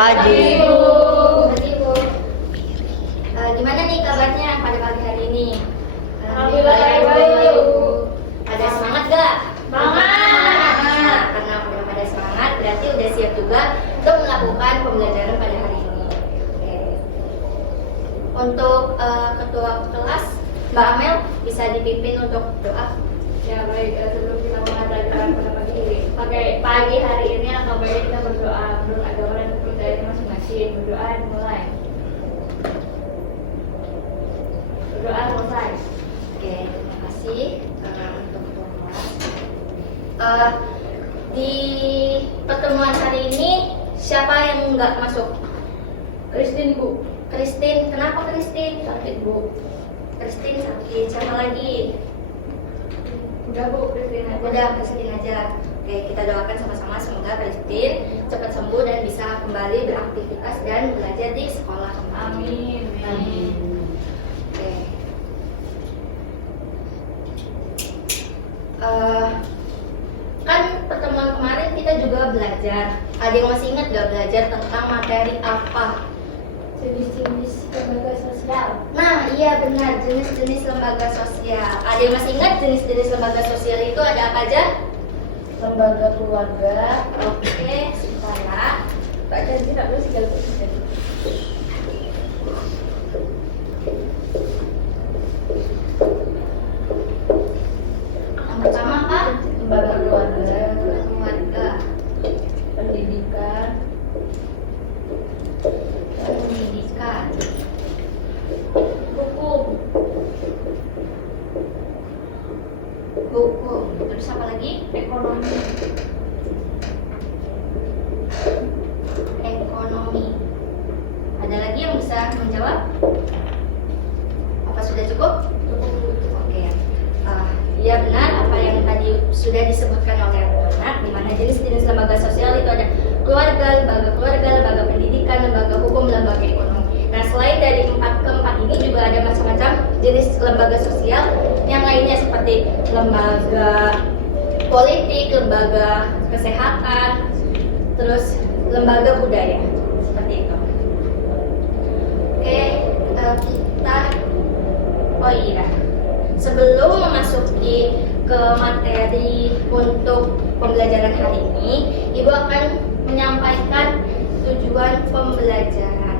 Pagi. Pagi, Bu. Gimana nih kabarnya pada pagi hari ini? Alhamdulillah baik. Pada semangat gak? Semangat. Nah, karena udah pada semangat, berarti udah siap juga untuk melakukan pembelajaran pada hari ini. Oke. Untuk ketua kelas, Mbak Amel bisa dipimpin untuk doa. Ya baik, sebelum kita mengadakan pada pagi hari ini akan baik kita berdoa menurut agama dan kepercayaan masing-masing. Berdoa mulai. Berdoa selesai. Oke, terima kasih untuk ketua kelas. Di pertemuan hari ini siapa yang nggak masuk? Kristin, Bu. Kristin, kenapa Kristin? Sakit, Bu. Kristin sakit, siapa lagi? Udah, Bu, Kristin aja. Udah, Kristin aja. Oke, kita doakan sama-sama semoga Kristin cepat sembuh dan bisa kembali beraktivitas dan belajar di sekolah. Amin. Amin. Oke. Kan pertemuan kemarin kita juga belajar. Ada yang masih ingat gak belajar tentang materi apa? Jenis-jenis lembaga sosial. Nah, iya benar, jenis-jenis lembaga sosial. Ada yang masih ingat jenis-jenis lembaga sosial itu ada apa aja? Lembaga keluarga. Oke, sebentar ya. Pak Janji tak boleh segala sesuatu. Yang pertama apa? Lembaga keluarga. Keluarga, Pendidikan. pendidikan, Hukum. hukum, terus apa lagi? Ekonomi. Ekonomi. Ada lagi yang bisa menjawab? Apa sudah cukup? Oke. Iya benar apa yang tadi sudah disebutkan oleh anak-anak, di mana jenis-jenis lembaga sosial itu ada keluarga, lembaga pendidikan, lembaga hukum, lembaga ekonomi. Nah, selain dari keempat ini juga ada macam-macam jenis lembaga sosial yang lainnya seperti lembaga politik, lembaga kesehatan, terus lembaga budaya seperti itu. Oke, kita sebelum memasuki ke materi untuk pembelajaran hari ini, Ibu akan menyampaikan tujuan pembelajaran.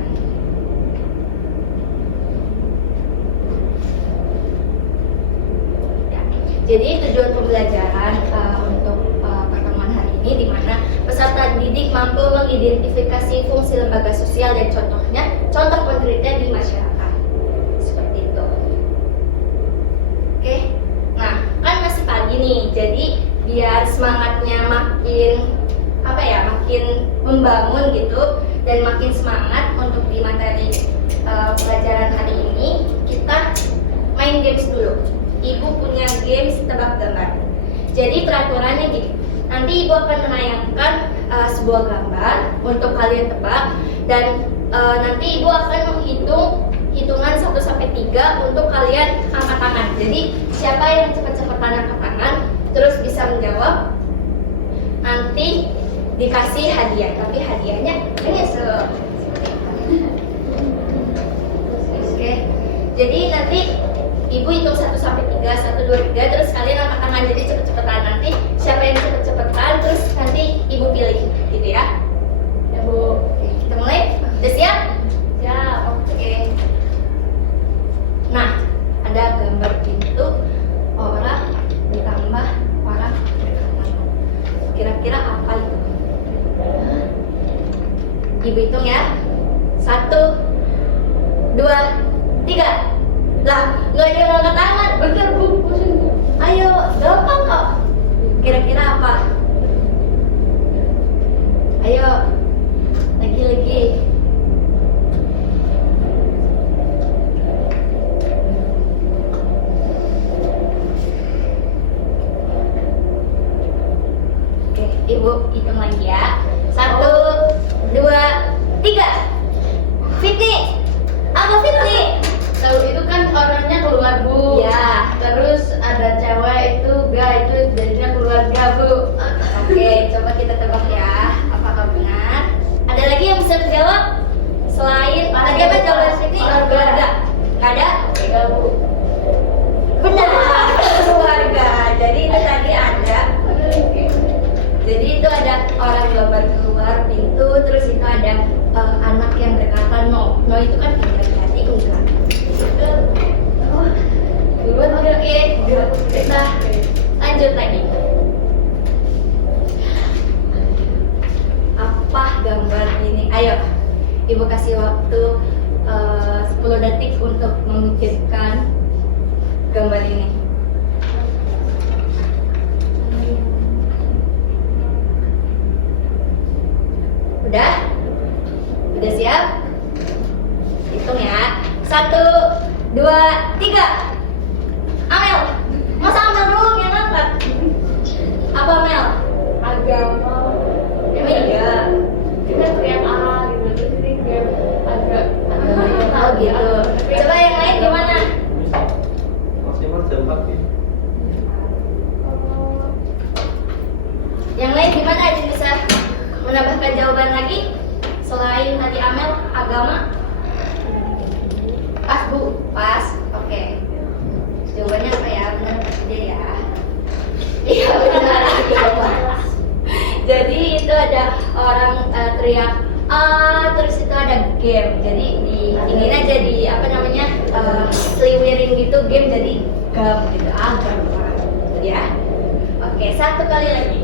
Ya, jadi tujuan pembelajaran untuk pertemuan hari ini di mana peserta didik mampu mengidentifikasi fungsi lembaga sosial dan contoh konkretnya di masyarakat. Seperti itu. Oke. Nah, kan masih pagi nih. Jadi biar semangatnya makin membangun gitu dan makin semangat untuk di materi pelajaran hari ini, kita main games dulu. Ibu punya games tebak gambar. Jadi peraturannya gini, nanti Ibu akan menayangkan sebuah gambar untuk kalian tebak dan nanti Ibu akan menghitung hitungan 1 sampai 3 untuk kalian angkat tangan. Jadi siapa yang cepat-cepatan angkat tangan terus bisa menjawab, nanti dikasih hadiah. Tapi hadiahnya ini Oke. Jadi nanti Ibu hitung 1 sampai 3, 1, 2, 3, terus kalian angkat tangan. Jadi cepet-cepetan, nanti siapa yang cepet-cepetan terus nanti Ibu pilih gitu ya. Ya, Bu. Oke, kita mulai. Udah siap? Siap. Oke. Nah, ada gambar pintu, orang ditambah orang berkamar. Kira-kira apa itu? Ibu hitung ya. 1, 2, 3. Lah, nggak ada yang angkat tangan. Bentar, Bu. Pusing, Bu. Ayo, gampang kok. Kira-kira apa? Ayo, lagi. Oke, Ibu hitung lagi ya. 1, 2, 3. Fitni. Apa Fitni? Tahu itu kan orangnya keluar, Bu. Ya. Terus ada cewek itu, itu jadinya keluarga, Bu. Oke, coba kita tebak ya. Apakah benar? Ada lagi yang bisa menjawab selain tadi apa jawaban sini? Keluarga. Nggak ada? Enggak, Bu. Benar, keluarga. Jadi itu tadi ada. Jadi itu ada orang gambar keluar pintu, terus itu ada anak yang berkata no. No itu kan tidak berarti enggak. Duluan oke. Kita lanjut lagi. Apa gambar ini? Ayo, Ibu kasih waktu 10 detik untuk memikirkan gambar ini. Udah? Udah siap? Hitung ya. 1, 2, 3. Amel. Masa Amel doang yang ngangkat? Apa Amel? Agama. Emang iya. Kita teriak A gitu, terus ini kayak agak Oh gitu. Coba yang lain gimana? Maksimal jam 4 ya. Yang lain gimana? Ada bisa menambahkan jawaban lagi? Selain tadi Amel, agama? Pas Bu, pas. Oke. Jawabannya apa ya? Benar apa tidak ya? Iya benar agama. Jadi itu ada orang teriak terus itu ada game. Jadi di ini aja di apa namanya seliwirin gitu game jadi gam gitu agam ya. Oke, satu kali lagi.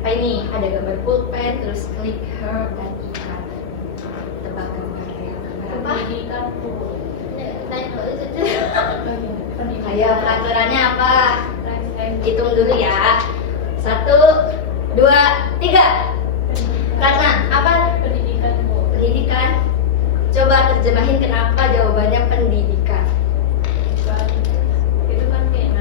Apa ini? Ada gambar pulpen, terus clicker dan ikan. Tebak gambarnya. Apa? pendidikan, Bu. Ayo peraturannya apa? Pendidikan. Hitung dulu ya. 1, 2, 3. Karena apa? Pendidikan, Bu. Pendidikan. Coba terjemahin kenapa jawabannya pendidikan. Itu kan kayak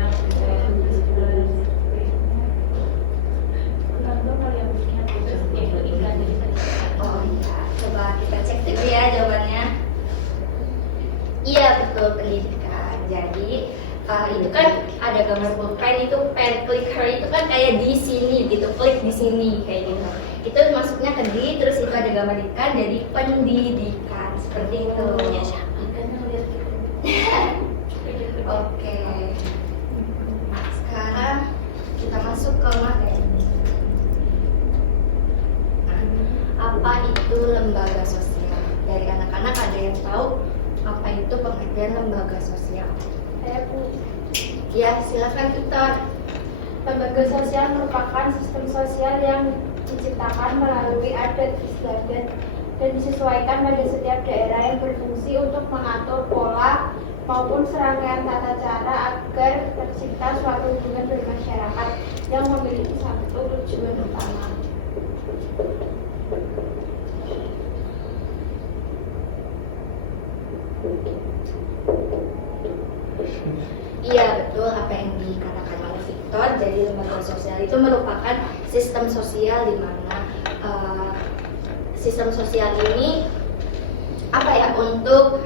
Oh iya, coba kita cek dulu ya jawabannya. Iya betul pendidikan. Jadi itu kan ada gambar pulpen itu pen clicker itu kan kayak di sini gitu, klik di sini kayak gitu. Itu masuknya ke di, terus itu ada gambar ikan jadi pendidikan seperti itu. Oke. Sekarang kita masuk ke materi. Apa itu lembaga sosial? Dari anak-anak ada yang tahu apa itu pengertian lembaga sosial? Saya, Bu. Ya, silakan Victor. Lembaga sosial merupakan sistem sosial yang diciptakan melalui adat istiadat dan disesuaikan pada setiap daerah yang berfungsi untuk mengatur pola maupun serangkaian tata cara agar tercipta suatu hubungan bermasyarakat yang memiliki satu tujuan utama. Iya betul apa yang dikatakan oleh Victor. Jadi lembaga sosial itu merupakan sistem sosial di mana sistem sosial ini apa ya untuk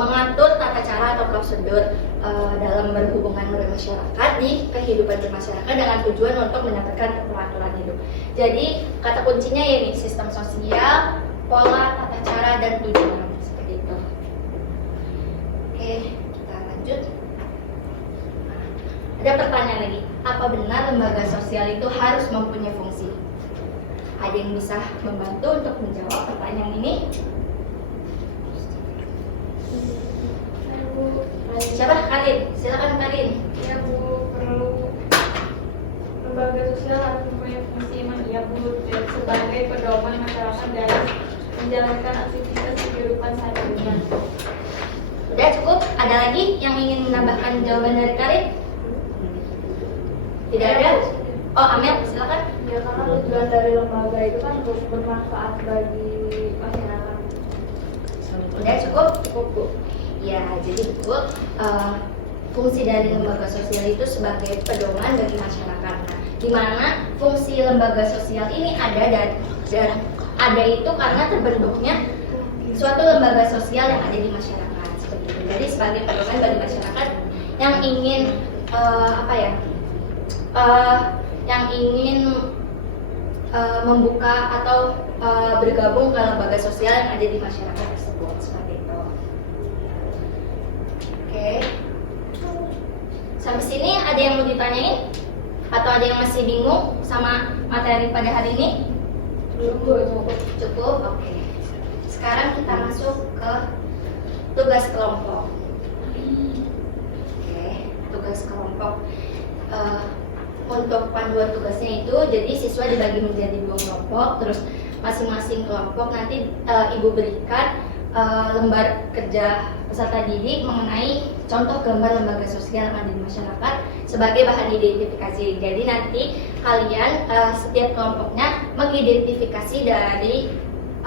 mengatur tata cara atau prosedur dalam berhubungan bermasyarakat di kehidupan bermasyarakat dengan tujuan untuk mendapatkan peraturan hidup. Jadi kata kuncinya ini sistem sosial, pola, tata cara dan tujuan seperti itu. Oke, kita lanjut. Ada pertanyaan lagi, apa benar lembaga sosial itu harus mempunyai fungsi? Ada yang bisa membantu untuk menjawab pertanyaan ini? Siapa? Karin, silakan Karin. Ya, Bu, perlu lembaga sosial harus mempunyai fungsi ya, Bu, sebagai pedoman masyarakat dalam menjalankan aktivitas kehidupan sehari-hari. Udah cukup? Ada lagi yang ingin menambahkan jawaban dari Karin? Tidak ada? Oh, Amel, silakan. Ya, karena tujuan dari lembaga itu kan untuk bermanfaat bagi masyarakat. Udah cukup? Cukup, Bu. Ya, jadi betul fungsi dari lembaga sosial itu sebagai pedoman bagi masyarakat. Nah, di mana fungsi lembaga sosial ini ada dan ada itu karena terbentuknya suatu lembaga sosial yang ada di masyarakat seperti itu. Jadi sebagai pedoman bagi masyarakat yang ingin yang ingin membuka atau bergabung ke lembaga sosial yang ada di masyarakat tersebut, seperti itu. Oke. Sampai sini ada yang mau ditanyain? Atau ada yang masih bingung sama materi pada hari ini? Cukup? Oke. Sekarang kita masuk ke tugas kelompok. Oke, tugas kelompok. Untuk panduan tugasnya itu, jadi siswa dibagi menjadi 2 kelompok, terus masing-masing kelompok nanti ibu berikan lembar kerja peserta didik mengenai contoh gambar lembaga sosial yang ada di masyarakat sebagai bahan identifikasi. Jadi nanti kalian setiap kelompoknya mengidentifikasi dari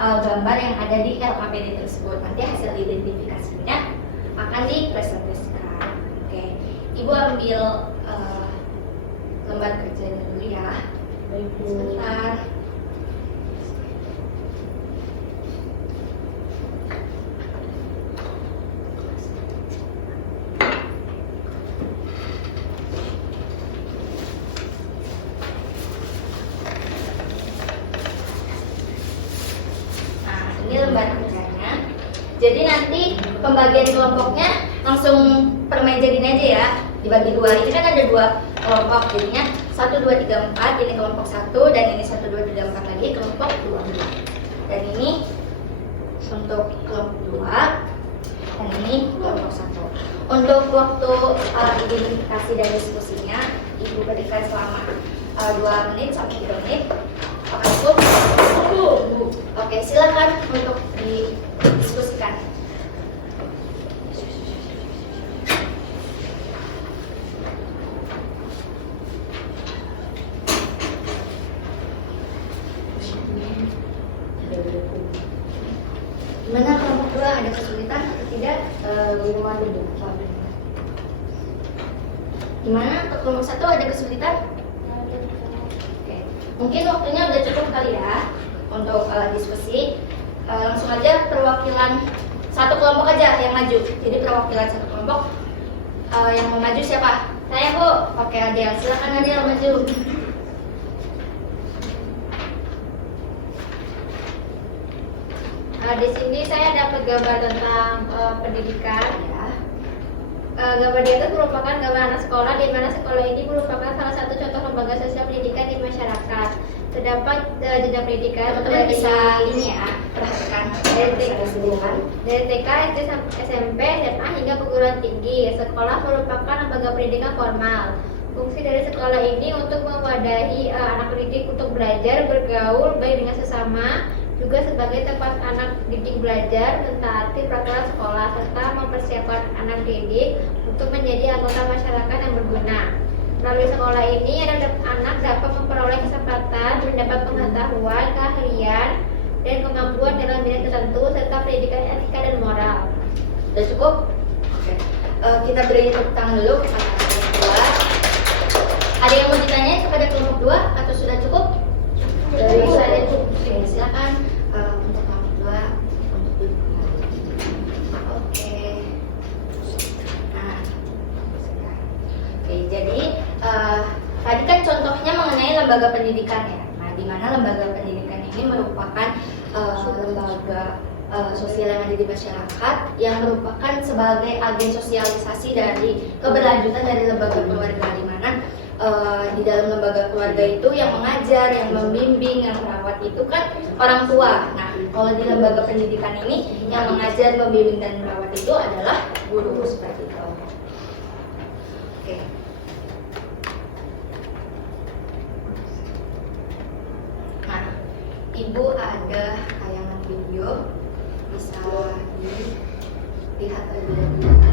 gambar yang ada di LKPD tersebut. Nanti hasil identifikasinya akan dipresentasikan. Oke, ibu ambil lembar kerjanya dulu ya. Sebentar. Nah, ini lembar kerjanya. Jadi nanti pembagian kelompoknya langsung per meja gini aja ya. Dibagi 2, ini kan ada 2 kelompok, jadinya 1, 2, 3, 4, ini kelompok 1, dan ini 1, 2, 3, 4 lagi kelompok 2. Dan ini untuk kelompok 2, dan ini kelompok 1. Untuk waktu identifikasi dan diskusinya, ibu berikan selama 2 menit sampai 3 menit. Apakah cukup? Oke, silakan untuk didiskusikan. Gimana kelompok 2, ada kesulitan atau tidak? Gimana duduk? Gimana untuk kelompok 1 ada kesulitan? Oke. Mungkin waktunya udah cukup kali ya untuk diskusi. Langsung aja perwakilan satu kelompok aja yang maju. Jadi perwakilan satu kelompok yang mau maju siapa? Saya, Bu. Oke, Adel. Silakan Adel maju. Di sini saya dapat gambar tentang pendidikan ya. Gambar di atas merupakan gambar anak sekolah, di mana sekolah ini merupakan salah satu contoh lembaga sosial pendidikan di masyarakat. Terdapat jenjang pendidikan Teman-teman bisa ini ya, perhatikan dari TK, SD, SMP, SMA hingga perguruan tinggi. Sekolah merupakan lembaga pendidikan formal. Fungsi dari sekolah ini untuk mewadahi anak didik untuk belajar, bergaul baik dengan sesama, juga sebagai tempat anak didik belajar, mentaati peraturan sekolah, serta mempersiapkan anak didik untuk menjadi anggota masyarakat yang berguna. Melalui sekolah ini, anak dapat memperoleh kesempatan mendapat pengetahuan, keahlian, dan kemampuan dalam bidang tertentu, serta pendidikan etika dan moral. Udah cukup? Oke. Kita beri tepuk tangan dulu kepada kelompok 2. Ada yang mau ditanya kepada kelompok 2 atau sudah cukup? Dari saya cukup. Oke, silakan untuk kelompok 2 untuk duduk kembali. Oke. Nah, oke, jadi tadi kan contohnya mengenai lembaga pendidikan ya. Nah, di mana lembaga pendidikan ini merupakan lembaga sosial yang ada di masyarakat yang merupakan sebagai agen sosialisasi dari keberlanjutan dari lembaga keluarga, di mana di dalam lembaga keluarga itu yang mengajar, yang membimbing, yang merawat itu kan orang tua. Nah, kalau di lembaga pendidikan ini yang mengajar, membimbing dan merawat itu adalah guru, seperti itu. Oke. Nah, ibu ada tayangan video, bisa dilihat terlebih dahulu.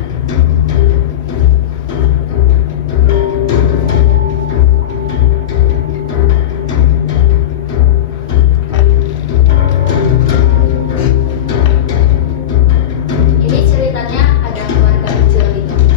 Ini ceritanya ada keluarga kecil gitu.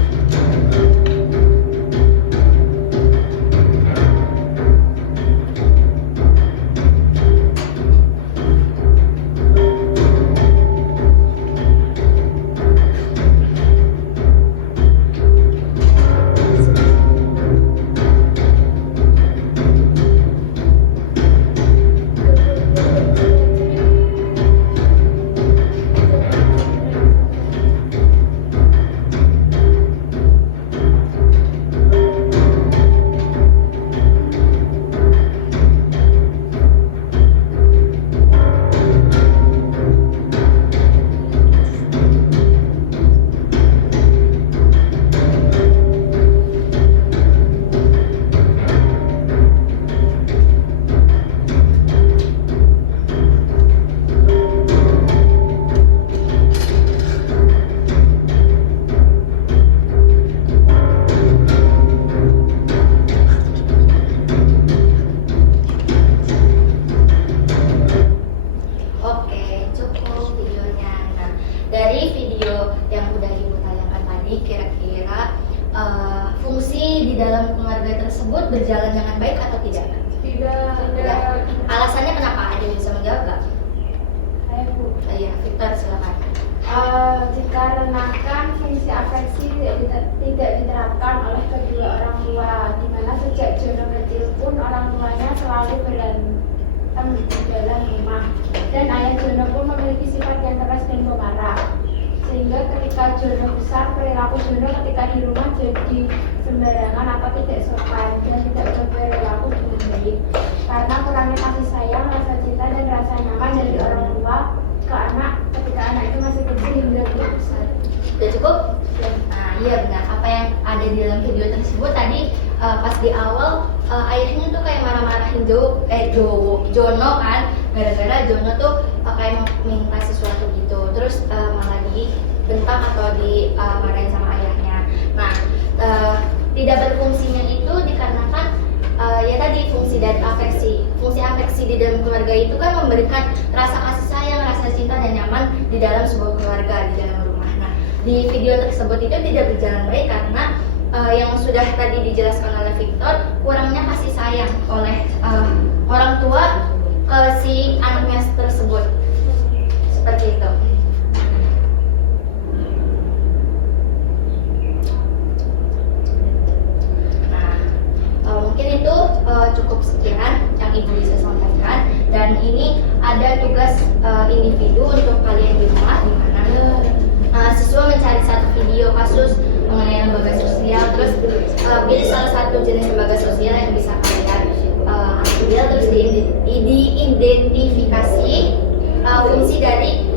tersebut berjalan dengan baik atau tidak? Tidak. Alasannya kenapa? Ada yang bisa menjawab nggak? Saya Bu. Iya, Victor silakan. Dikarenakan fungsi afeksi tidak diterapkan oleh kedua orang tua, di mana sejak Jono kecil pun orang tuanya selalu berantem di dalam rumah, dan ayah Jono pun memiliki sifat yang keras dan pemarah, sehingga ketika Jono besar, perilaku Jono ketika di rumah jadi sembarangan atau tidak sopan dan tidak berperilaku dengan baik karena kurangnya kasih sayang, rasa cinta dan rasa nyaman dari orang tua ke anak ketika anak itu masih kecil hingga dia besar. Sudah cukup? Nah, iya benar. Apa yang ada di dalam video tersebut tadi pas di awal ayahnya tuh kayak marah-marahin Jono kan, gara-gara Jono tuh kayak minta sesuatu gitu, terus malah dibentak atau dimarahin sama ayahnya. Nah, tidak berfungsinya itu dikarenakan ya tadi fungsi dari afeksi. Fungsi afeksi di dalam keluarga itu kan memberikan rasa kasih sayang, rasa cinta dan nyaman di dalam sebuah keluarga, di dalam rumah. Nah, di video tersebut itu tidak berjalan baik karena yang sudah tadi dijelaskan oleh Victor, kurangnya kasih sayang oleh orang tua ke si anaknya tersebut. Seperti itu. Mungkin itu cukup sekian yang Ibu bisa sampaikan, dan ini ada tugas individu untuk kalian di rumah, di mana siswa mencari satu video kasus mengenai lembaga sosial, terus pilih salah satu jenis lembaga sosial yang bisa kalian ambil, terus diidentifikasi fungsi dari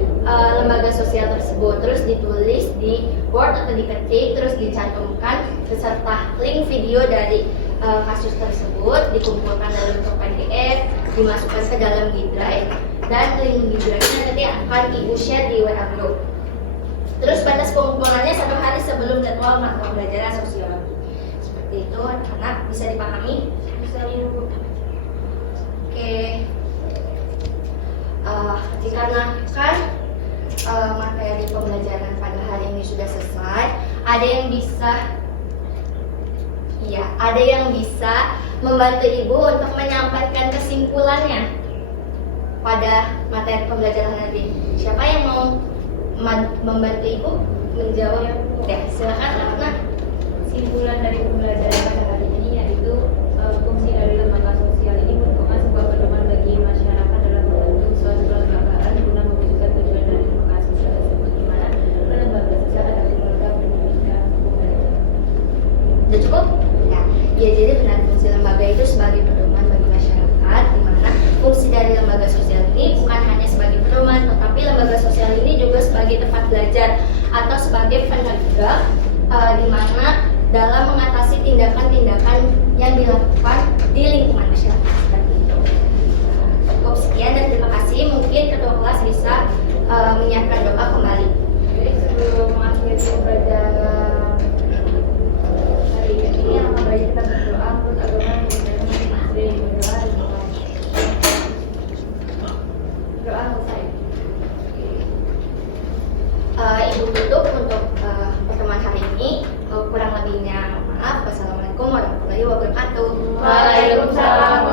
lembaga sosial tersebut, terus ditulis di Word atau diketik, terus dicantumkan beserta link video dari kasus tersebut, dikumpulkan dalam bentuk PDF, dimasukkan ke dalam G Drive, dan link G Drive-nya nanti akan Ibu share di WA group. Terus batas pengumpulannya 1 hari sebelum jadwal mata pelajaran sosiologi. Seperti itu, anak-anak bisa dipahami? Bisa Ibu. Oke. Dikarenakan materi pembelajaran pada hari ini sudah selesai, ada yang bisa membantu Ibu untuk menyampaikan kesimpulannya pada materi pembelajaran nanti. Siapa yang mau membantu Ibu menjawab? Ya, silakan anak. Kesimpulan dari pembelajaran pada hari ini yaitu fungsi dari lembaga sosial ini merupakan sebuah pedoman bagi masyarakat dalam membentuk suatu kelembagaan guna mewujudkan tujuan dari lembaga sosial tersebut, di mana lembaga sosial adalah keluarga, pendidikan, hukum. Sudah cukup? Ya, jadi benar fungsi lembaga itu sebagai pedoman bagi masyarakat, di mana fungsi dari lembaga sosial ini bukan hanya sebagai pedoman, tetapi lembaga sosial ini juga sebagai tempat belajar atau sebagai penegak di mana dalam mengatasi tindakan-tindakan yang dilakukan di lingkungan masyarakat seperti itu. Cukup sekian dan terima kasih. Mungkin ketua kelas bisa menyiapkan doa kembali. Jadi sebelum mengakhiri pembelajaran hari ini, yang kembali kita berdoa untuk agama yang masing-masing. Doa selesai. Ibu tutup untuk pertemuan hari ini. Kurang lebihnya maaf. Wassalamualaikum warahmatullahi wabarakatuh. Waalaikumsalam.